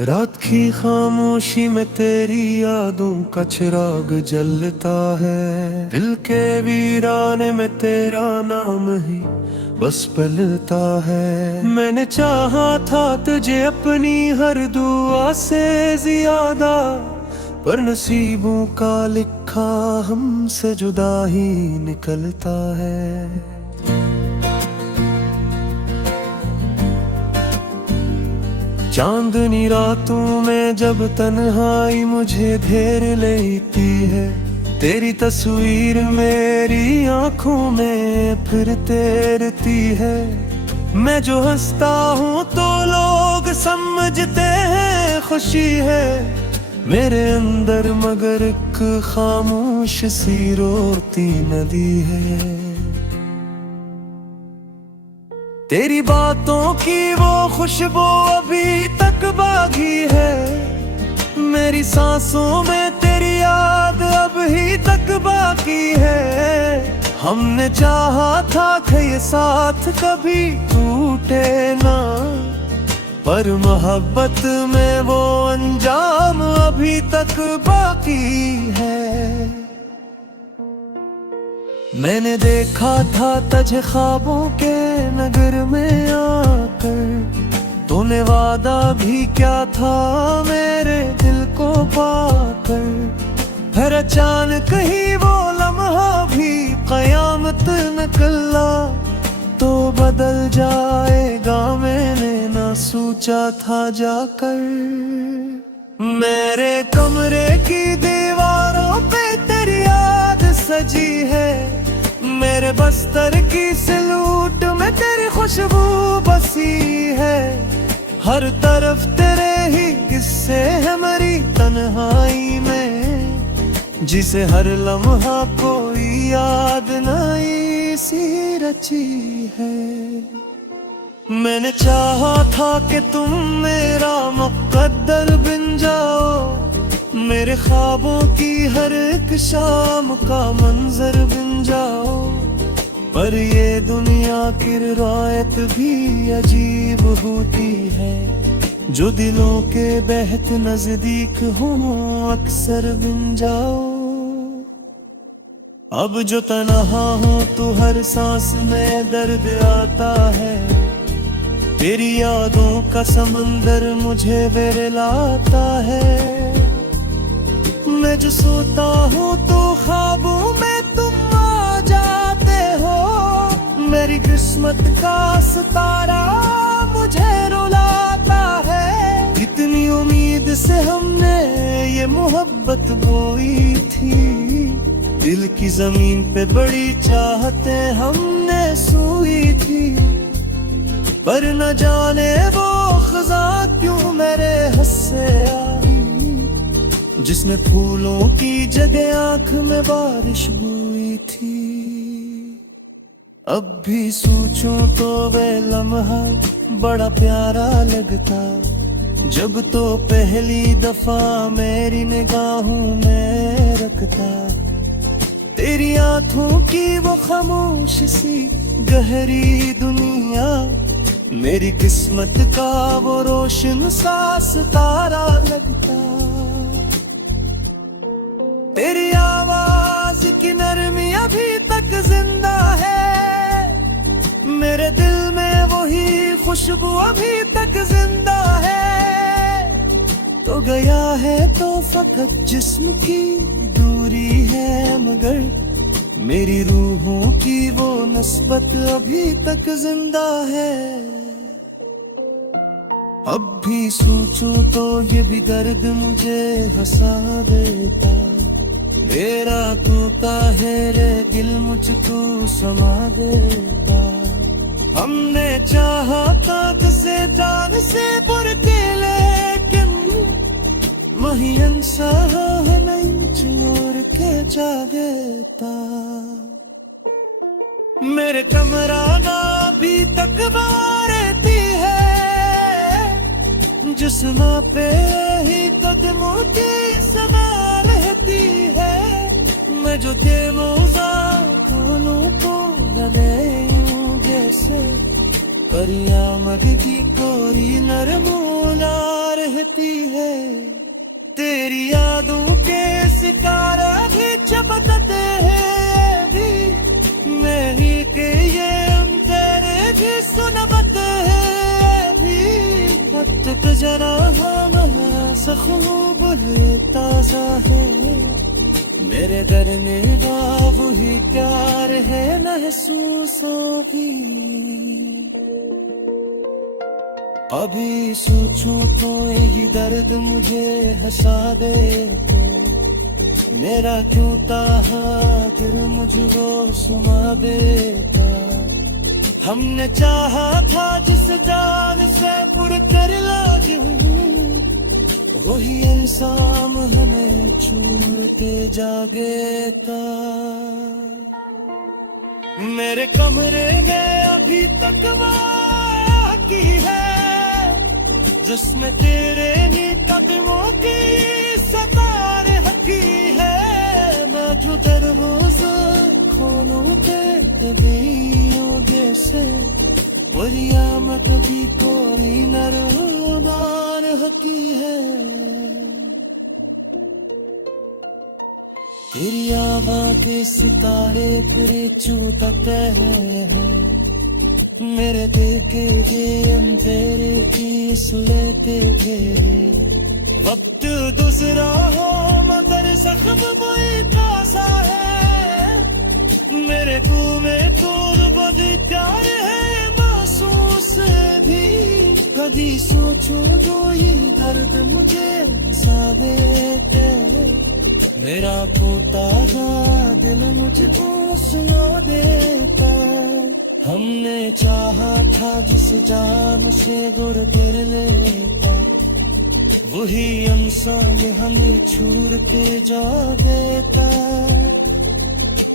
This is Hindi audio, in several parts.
रात की खामोशी में तेरी यादों का चिराग जलता है। दिल के वीराने में तेरा नाम ही बस पलता है। मैंने चाहा था तुझे अपनी हर दुआ से ज्यादा, पर नसीबों का लिखा हमसे जुदा ही निकलता है। चांदनी रातों में जब तन्हाई मुझे घेर लेती है, तेरी तस्वीर मेरी आंखों में फिर तैरती है। मैं जो हंसता हूँ तो लोग समझते हैं खुशी है मेरे अंदर, मगर एक खामोश सी रोती नदी है। तेरी बातों की वो खुशबू अभी तक बाकी है, मेरी सांसों में तेरी याद अभी तक बाकी है। हमने चाहा था कि ये साथ कभी टूटे ना, पर मोहब्बत में वो अंजाम अभी तक बाकी है। मैंने देखा था तुझे ख्वाबों के नगर में आकर, तूने वादा भी क्या था मेरे दिल को पाकर। फिर अचानक ही वो लम्हा भी कयामत निकला, तो बदल जाएगा मैंने ना सोचा था जाकर। मेरे कमरे की दीवारों पे तेरी याद सजी है, मेरे बस्तर की सिलूट में तेरी खुशबू बसी है। हर तरफ तेरे ही किस्से हैं मेरी तन्हाई में, जिसे हर लम्हा कोई याद नई सी रची है। मैंने चाहा था कि तुम मेरा मुकद्दर बन जाओ, मेरे ख्वाबों की हर एक शाम का मंजर बन जाओ, पर ये दुनिया की रिवायत भी अजीब होती है, जो दिलों के बेहद नजदीक हो अक्सर बन जाओ। अब जो तन्हा हूँ तो हर सांस में दर्द आता है, तेरी यादों का समंदर मुझे बहलाता है। मैं जो सोता हूँ तो ख्वाबों में तुम आ जाते हो, मेरी किस्मत का सितारा मुझे रुलाता है। इतनी उम्मीद से हमने ये मोहब्बत बोई थी, दिल की जमीन पे बड़ी चाहतें हमने सोई थी, पर न जाने वो खज़ा क्यों मेरे हस्से आई, जिसने फूलों की जगह आंख में बारिश बुई थी। अब भी सोचूं तो वे लम्हा बड़ा प्यारा लगता, जब तो पहली दफा मेरी निगाहों में रखता। तेरी आंखों की वो खामोश सी गहरी दुनिया, मेरी किस्मत का वो रोशन सा सितारा लगता। तेरी आवाज की नरमी अभी तक जिंदा है, मेरे दिल में वही खुशबू अभी तक जिंदा है। तो गया है तो फकत जिस्म की दूरी है, मगर मेरी रूहों की वो नस्बत अभी तक जिंदा है। अब भी सोचूं तो ये भी दर्द मुझे हंसा देता, मेरा तोता है रे दिल मुझको समा देता। हमने चाहा था तुझे जान से बढ़ के, लेकिन वही इंसान है नहीं छोड़ के जा देता। मेरे कमरा ना अभी तक रहती है, जिस्म पे ही कदमों की समा रहती है। मैं जो थे मौजा फूलों को लगे जैसे, करियामत की कोरी नरमूला रहती है। तेरी यादों के सितारा भी चमकते हैं भी, मेरी के ये अंधेरे भी सुनबते हैं भी। वक्त तो जरा हम खूब ताजा है, मेरे डरने का वही प्यार है महसूसों भी। अभी सोचूं तो यही दर्द मुझे हंसा दे, तो मेरा क्यों ताहा फिर मुझको सुना देता। हमने चाहा था जिस जान से पुरकर लागे, वही इंसान हमें छूटे जागेता। मेरे कमरे में अभी तक बाकी है, जिसमें तेरे ही कदमों की सतार हकी है। मैं जो दरवाजा खोलूं तेरियों जैसे, वरिया में कभी कोई नरमार हकी है। तेरी आवाज़ के सितारे पूरे चूटते हैं, मेरे देखे ये अंधेरे की सुलते घेरे। वक्त दूसरा हो मगर जख्म वही ताज़ा है, मेरे कुएं तो बहुत प्यार है महसूस भी। कभी सोचो तो ये दर्द मुझे सा देते, मेरा पोता दिल मुझको सुना देता। हमने चाहा था जिस जान से गुर कर लेता, वही इंसान हमें छोड़ के जा देता।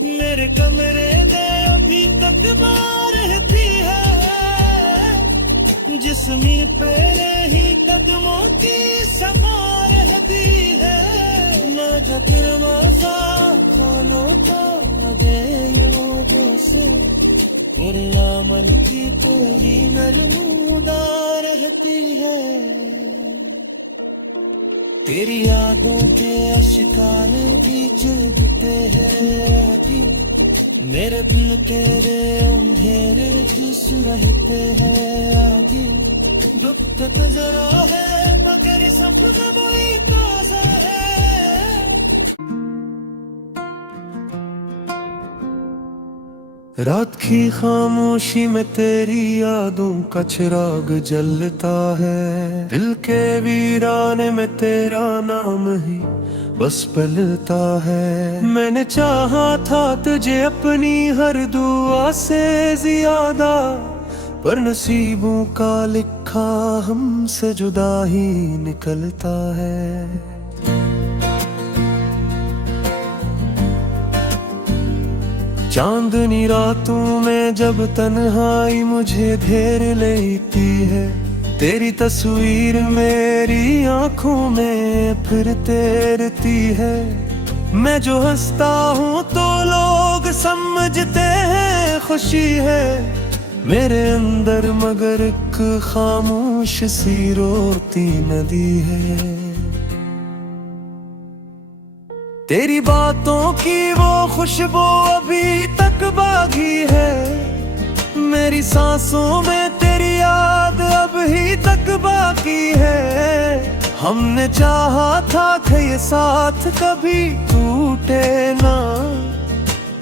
मेरे कमरे में अभी तक बार रहती है, जिसमें तेरे ही कदमों की समा रहती है। ना जकर मौसा खानो तो आगे यूं जैसे, मेरे आमन की तेरी नरमुदा रहती है। तेरी यादों के अशिकाने भी जलते हैं अभी, मेरे दिल तेरे अंधेरे घुस रहते हैं आगे। दुख तो जरा है मगर सब वही ताज़ा है। रात की खामोशी में तेरी यादों का चिराग जलता है, दिल के वीराने में तेरा नाम ही बस पलता है। मैंने चाहा था तुझे अपनी हर दुआ से ज्यादा, पर नसीबों का लिखा हमसे जुदा ही निकलता है। चांदनी रातों में जब तन्हाई मुझे घेर लेती है, तेरी तस्वीर मेरी आंखों में फिर तैरती है। मैं जो हंसता हूँ तो लोग समझते हैं खुशी है, मेरे अंदर मगर एक खामोश सी रोती नदी है। तेरी बातों की वो खुशबू अभी तक बागी है, मेरी सांसों में तेरी याद अभी तक बाकी है। हमने चाहा था कि ये साथ कभी टूटे ना,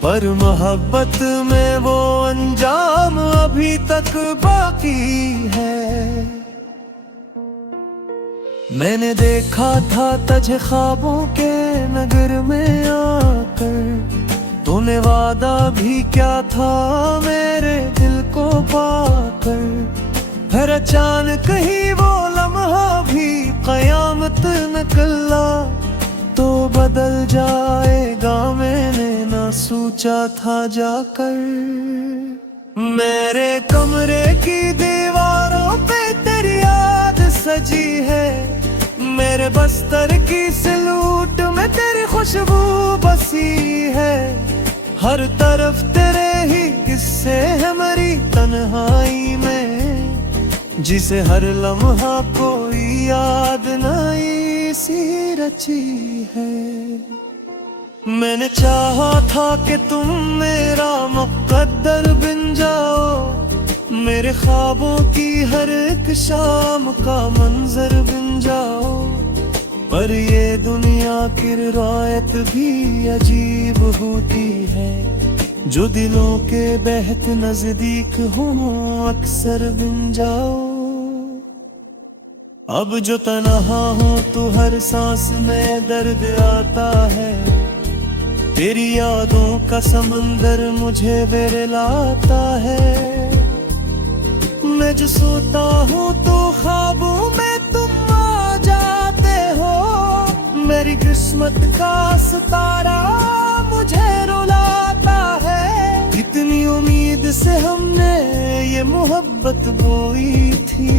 पर मोहब्बत में वो अंजाम अभी तक बाकी है। मैंने देखा था तुझे ख्वाबों के नगर में आकर, तूने वादा भी क्या था मेरे दिल को पाकर। फिर अचानक ही वो लम्हा भी कयामत निकला, तो बदल जाएगा मैंने ना सोचा था जाकर। मेरे कमरे की दीवारों पे तेरी याद सजी है, मेरे बस्तर की सिलूट में तेरी खुशबू बसी है। हर तरफ तेरे ही किस्से हैं मरी तन्हाई में, जिसे हर लम्हा कोई याद नई सी रची है। मैंने चाहा था कि तुम मेरा मुक़द्दर बन जाओ, मेरे ख्वाबों की हर एक शाम का मंजर बन जाओ। पर ये दुनिया की रिवायत भी अजीब होती है, जो दिलों के बेहद नजदीक हो अक्सर बन जाओ। अब जो तन्हा हो तो हर सांस में दर्द आता है, तेरी यादों का समंदर मुझे बेरलाता है। मैं जो सोता हूँ तो ख्वाबों में तुम आ जाते हो, मेरी किस्मत का सितारा मुझे रुलाता है। इतनी उम्मीद से हमने ये मोहब्बत बोई थी,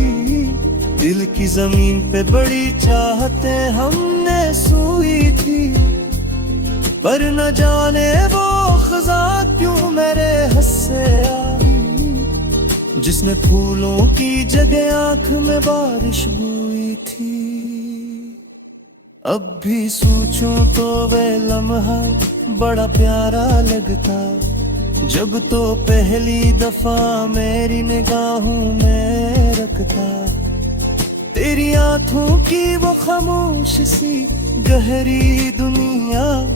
दिल की जमीन पे बड़ी चाहतें हमने सोई थी। पर न जाने वो खज़ा क्यों मेरे हस्से आई, जिसने फूलों की जगह आंख में बारिश बोई थी। अब भी सोचूं तो वे लम्हा बड़ा प्यारा लगता, जब तो पहली दफा मेरी निगाहों में रखता। तेरी आंखों की वो खामोश सी गहरी दुनिया,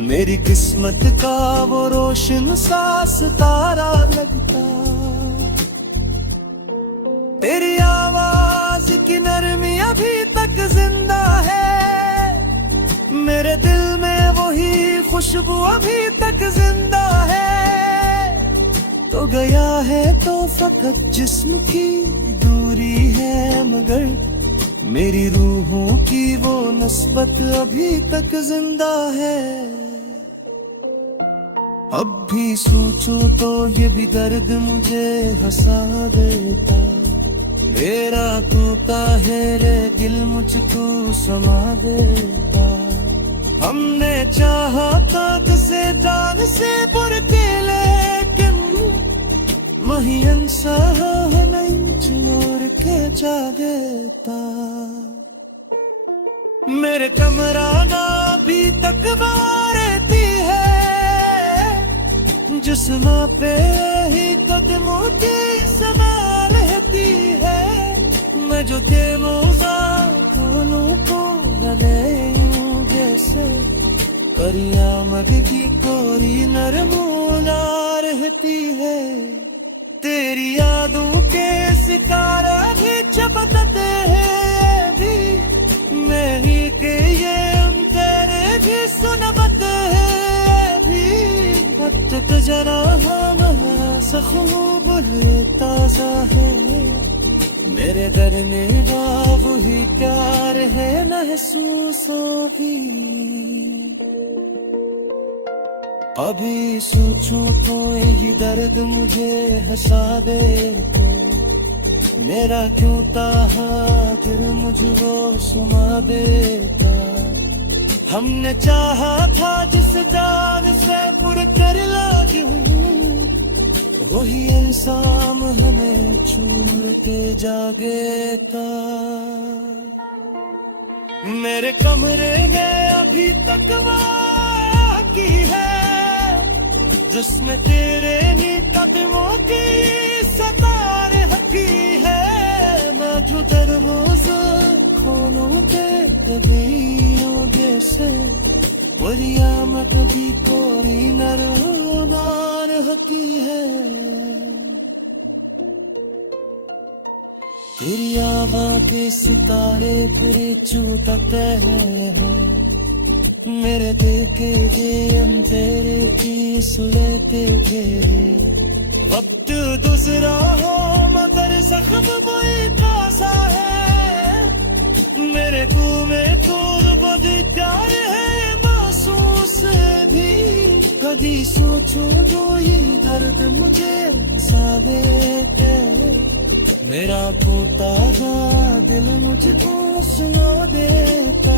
मेरी किस्मत का वो रोशन सा सितारा लगता। तेरी आवाज की नरमी अभी तक जिंदा है, मेरे दिल में वही खुशबू अभी तक जिंदा है। तो गया है तो फकत जिस्म की दूरी है, मगर मेरी रूहों की वो नस्बत अभी तक जिंदा है। अब भी सोचूं तो ये भी दर्द मुझे हंसा देता, मेरा तोता है रे दिल मुझको समा देता। हमने चाहा था तुझसे जान से बढ़ के, लेकिन महियन सा नहीं छोड़ के जा देता। मेरे कमरा ना अभी तक रहती है, जिस्म पे ही कदमों की समा रहती है। मैं जो थे मोजा खोलूं को गले जैसे, करियामत की कोरी नरमूना रहती है। तेरी यादों के सितारा भी चमकते हैं भी, मेरी के ये तेरे भी सुनबते हैं भी। वक्त तो जरा हम खूब ताजा है, मेरे घर में वही प्यार है महसूसों की। अभी सोचूं तो यही दर्द मुझे हंसा देता, मेरा क्यों ताहा फिर मुझको सुमा देता। हमने चाहा था जिस जान से पुर कर लाऊं, वही इंसान हमें छोड़ के जा गया। मेरे कमरे में अभी तक बाकी है, जिसमें तेरे ही कदमों की सतार हकी है। मैं जो दरवाजा खोलूं के कदीयों जैसे, वरियामत भी कोई नरमार हकी है। तेरी आवाज़ के सितारे फिर चूतते हैं, मेरे देखे ये तेरे की सुनते थे। वक्त दूसरा हो मगर जख्म वही ताज़ा है, मेरे को में दूर बदी प्यार है महसूस भी। कभी सोचो जो ये दर्द मुझे सा देते, मेरा पोता दिल मुझको सुना देता।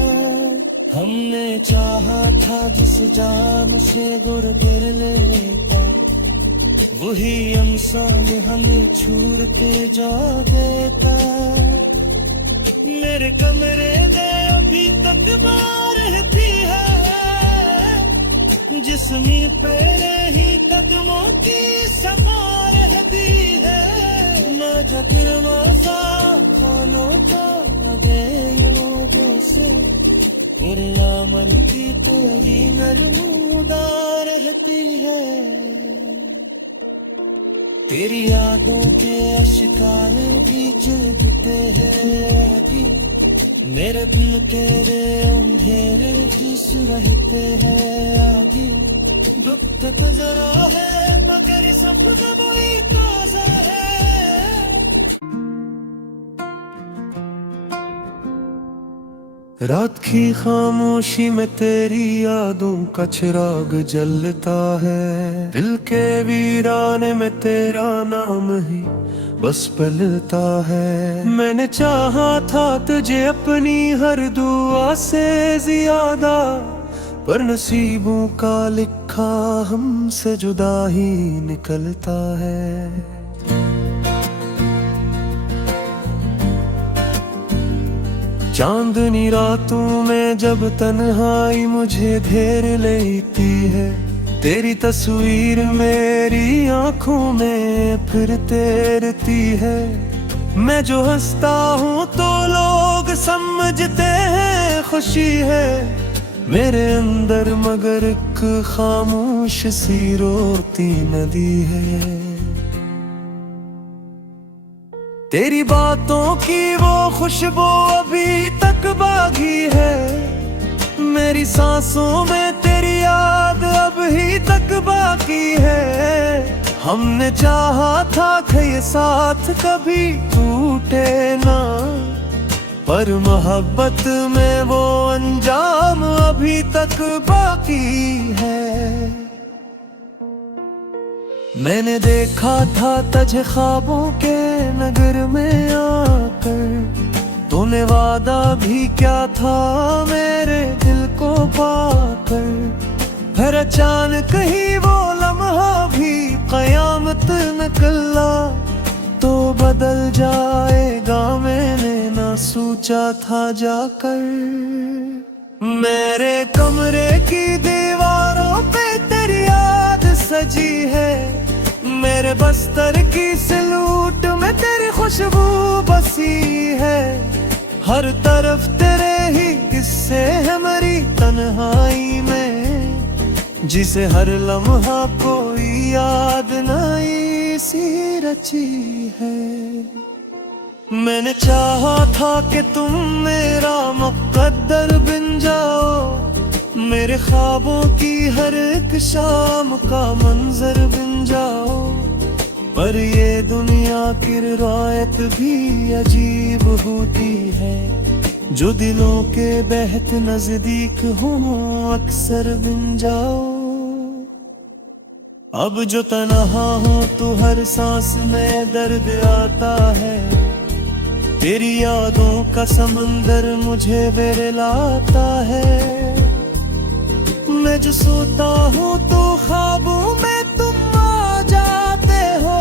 हमने चाहा था जिस जान से गुर कर लेता, वही इंसान हमें छोड़ के जा देता। मेरे कमरे में अभी तक बार रहती है, जिस्मी पे ही कदमों की समा रहती है। न जतिर मौसा खानों का आगे यूं जैसे गिरिया मन की कोई नरमुदा रहती है। तेरी यादों के अशिकारे भी जलते हैं अभी, मेरे दिल के रे अंधेरे किस रहते हैं आगे। दुख तो जरा है मगर सब वही ताजा है। रात की खामोशी में तेरी यादों का चिराग जलता है, दिल के वीराने में तेरा नाम ही बस पलता है। मैंने चाहा था तुझे अपनी हर दुआ से ज्यादा, पर नसीबों का लिखा हमसे जुदा ही निकलता है। चांदनी रातों में जब तन्हाई मुझे घेर लेती है, तेरी तस्वीर मेरी आंखों में फिर तैरती है। मैं जो हंसता हूँ तो लोग समझते हैं खुशी है मेरे अंदर, मगर एक खामोश सी रोती नदी है। तेरी बातों की वो खुशबू अभी तक बागी है, मेरी सांसों में तेरी याद अभी तक बाकी है। हमने चाहा था कि ये साथ कभी टूटे ना, पर मोहब्बत में वो अंजाम अभी तक बाकी है। मैंने देखा था तुझे ख्वाबों के नगर में आकर, तूने वादा भी क्या था मेरे दिल को पाकर। फिर अचानक ही वो लम्हा भी कयामत निकला, तो बदल जाएगा मैंने ना सोचा था जाकर। मेरे कमरे की दीवारों पे तेरी याद सजी है, मेरे बस्तर की सिलूट में तेरी खुशबू बसी है। हर तरफ तेरे ही किस्से है मेरी तन्हाई में, जिसे हर लम्हा कोई याद नई सी रची है। मैंने चाहा था कि तुम मेरा मुक़द्दर बन जाओ, मेरे ख्वाबों की हर एक शाम का मंजर बन जाओ। पर ये दुनिया की रिवायत भी अजीब होती है, जो दिलों के बेहद नजदीक हो अक्सर बन जाओ। अब जो तन्हा हूँ तो हर सांस में दर्द आता है, तेरी यादों का समंदर मुझे बहलाता है। मैं जो सोता हूँ तो ख्वाबों में तुम आ जाते हो,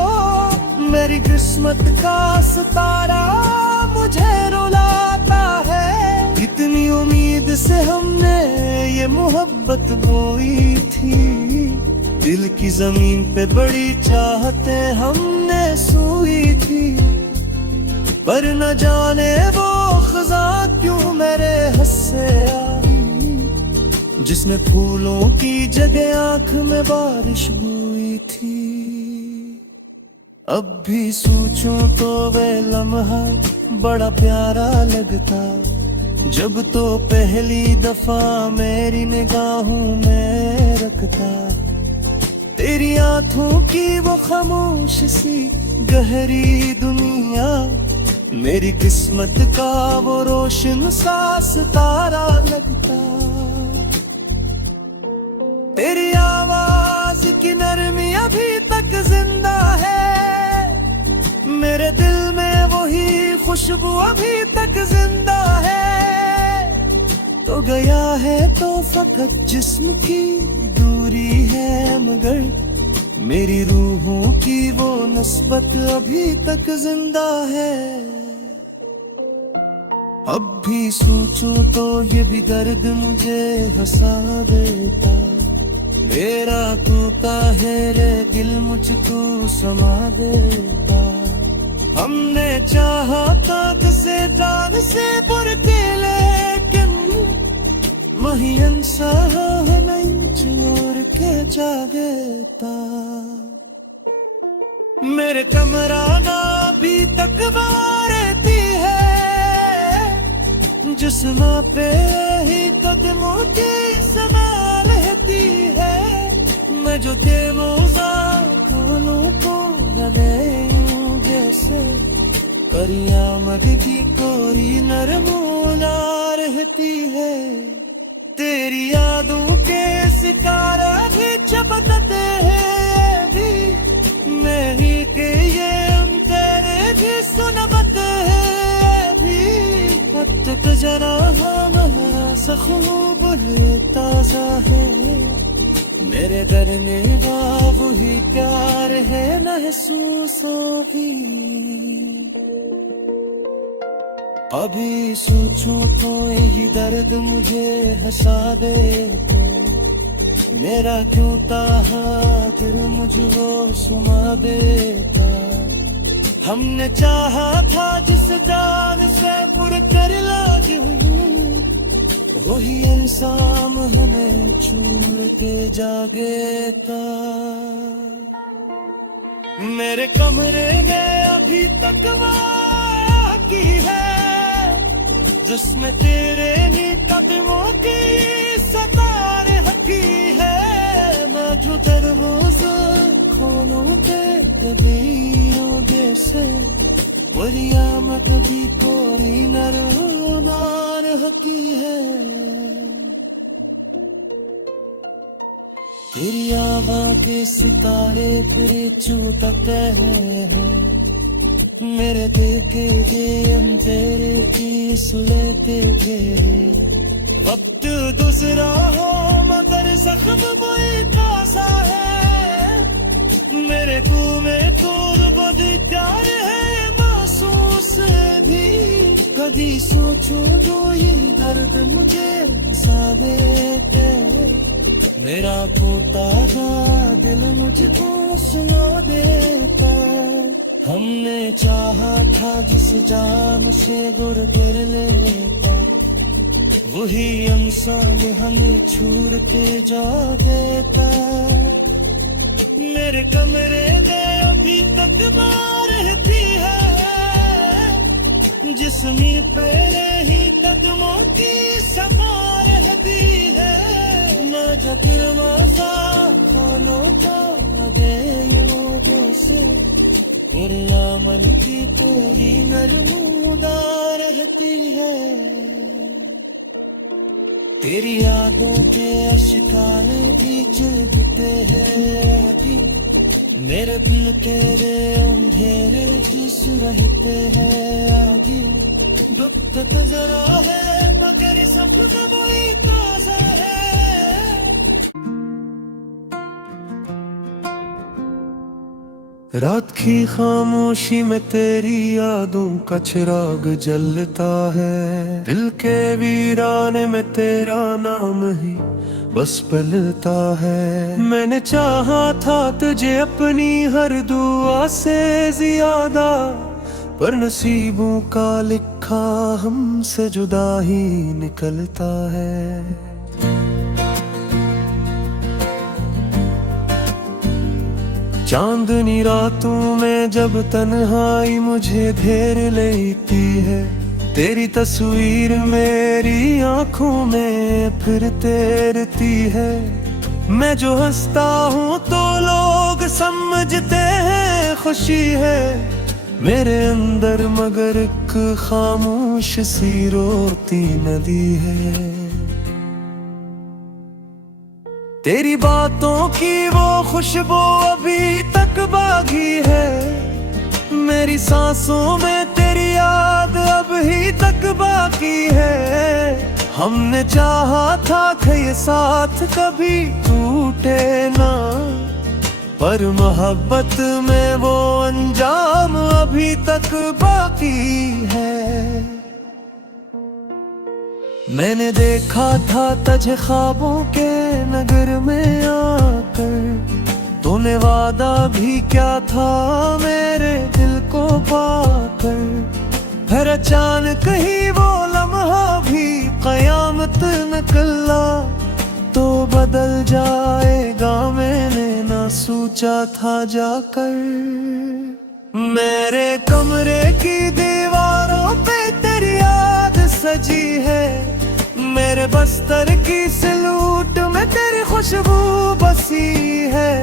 मेरी किस्मत का सितारा मुझे रुलाता है। कितनी उम्मीद से हमने ये मोहब्बत बोई थी, दिल की जमीन पे बड़ी चाहते हमने सोई थी। पर न जाने वो खज़ा क्यों मेरे हस्से आई, जिसमें फूलों की जगह आंख में बारिश हुई थी। अब भी सोचूं तो वे लम्हा बड़ा प्यारा लगता, जब तो पहली दफा मेरी निगाहों में रखता। तेरी आंखों की वो खामोश सी गहरी दुनिया, मेरी किस्मत का वो रोशन सा सितारा लगता। तेरी आवाज की नरमी अभी तक जिंदा है, मेरे दिल में वही खुशबू अभी तक जिंदा है। तो गया है तो फकत जिस्म की दूरी है, मगर मेरी रूहों की वो नस्बत अभी तक जिंदा है। अब भी सोचूं तो ये भी दर्द मुझे हंसा देता। मेरा तूता है रे दिल मुझको समा देता। हमने चाहा था किसे जान से बढ़ के, लेकिन महियन सा नहीं छोड़ के जा देता। मेरे कमरा ना अभी तक रहती है, जिस्म पे ही कदमों की समा रहती है। मैं जो थे मोजा फूलों को लगे जैसे, करियामत की कोरी नरमोला रहती है। तेरी यादों के सितारा भी चमकते हैं भी, मेरी के ये अंधेरे भी सुनबते हैं भी। वक्त जरा हम खूब ताजा है, मेरे डरने का वही प्यार है महसूसों की। अभी सोचूं तो यही दर्द मुझे हंसा दे तो। मेरा क्यों ताहा दिल मुझको सुमा देता। हमने चाहा था जिस जान से पुर कर लागे, वही इंसान हमें छोड़ के जागे था। मेरे कमरे में अभी तक बाकी है, जिसमें तेरे ही कदमों की सतार हकी है। मैं जो दरवाज़ा खोलूं के कदीयों जैसे, वरियामत भी कोई नरमार हकी है। तेरी आवाज़ के सितारे फिर चूतते हैं, मेरे देखे ये अंधेरे की सुलते थे। वक्त दूसरा हो मगर जख्म वही ताज़ा है। मेरे को में तो बहुत प्यार है महसूस भी। कभी सोचो तो ये दर्द मुझे सा देते। मेरा खोता दिल मुझको सुना देता। हमने चाहा था जिस जान से गुर कर लेता, वही इंसान हमें छोड़ के जा देता। मेरे कमरे में अभी तक रहती है, जिस्म पे ही कदमों की समा रहती है। न जकिर मसा खोलो का लगे यूं जैसे, मन की तेरी नरमुदा रहती है। तेरी यादों के अशिकारे भी जलते हैं अभी, मेरे दिल तेरे अंधेरे किस रहते हैं आगे। दुख तो जरा है मगर सब वही ताजा है। रात की खामोशी में तेरी यादों का चिराग जलता है। दिल के वीराने में तेरा नाम ही बस पलता है। मैंने चाहा था तुझे अपनी हर दुआ से ज्यादा, पर नसीबों का लिखा हमसे जुदा ही निकलता है। चांदनी रातों में जब तन्हाई मुझे घेर लेती है, तेरी तस्वीर मेरी आंखों में फिर तैरती है। मैं जो हंसता हूँ तो लोग समझते हैं खुशी है, मेरे अंदर मगर एक खामोश सी रोती नदी है। तेरी बातों की वो खुशबू अभी तक बागी है, मेरी सांसों में तेरी याद अभी तक बाकी है। हमने चाहा था कि ये साथ कभी टूटे ना, पर मोहब्बत में वो अंजाम अभी तक बाकी है। मैंने देखा था तुझे ख्वाबों के नगर में आकर, तूने वादा भी क्या था मेरे दिल को पाकर। फिर अचानक ही वो लम्हा भी कयामत निकला, तो बदल जाएगा मैंने ना सोचा था जाकर। मेरे कमरे की दीवारों पे तेरी याद सजी है, मेरे बस्तर की सिलूट में तेरी खुशबू बसी है।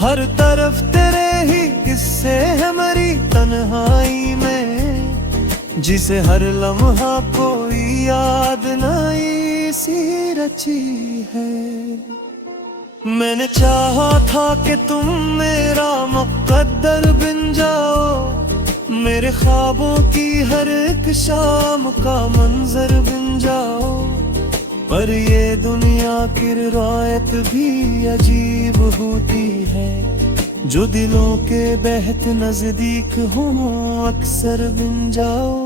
हर तरफ तेरे ही किस्से है मेरी तन्हाई में, जिसे हर लम्हा कोई याद नई सी रची है। मैंने चाहा था कि तुम मेरा मुक़द्दर बन जाओ, मेरे ख्वाबों की हर एक शाम का मंजर बन जाओ। पर ये दुनिया की रिवायत भी अजीब होती है, जो दिलों के बेहद नजदीक हो अक्सर बन जाओ।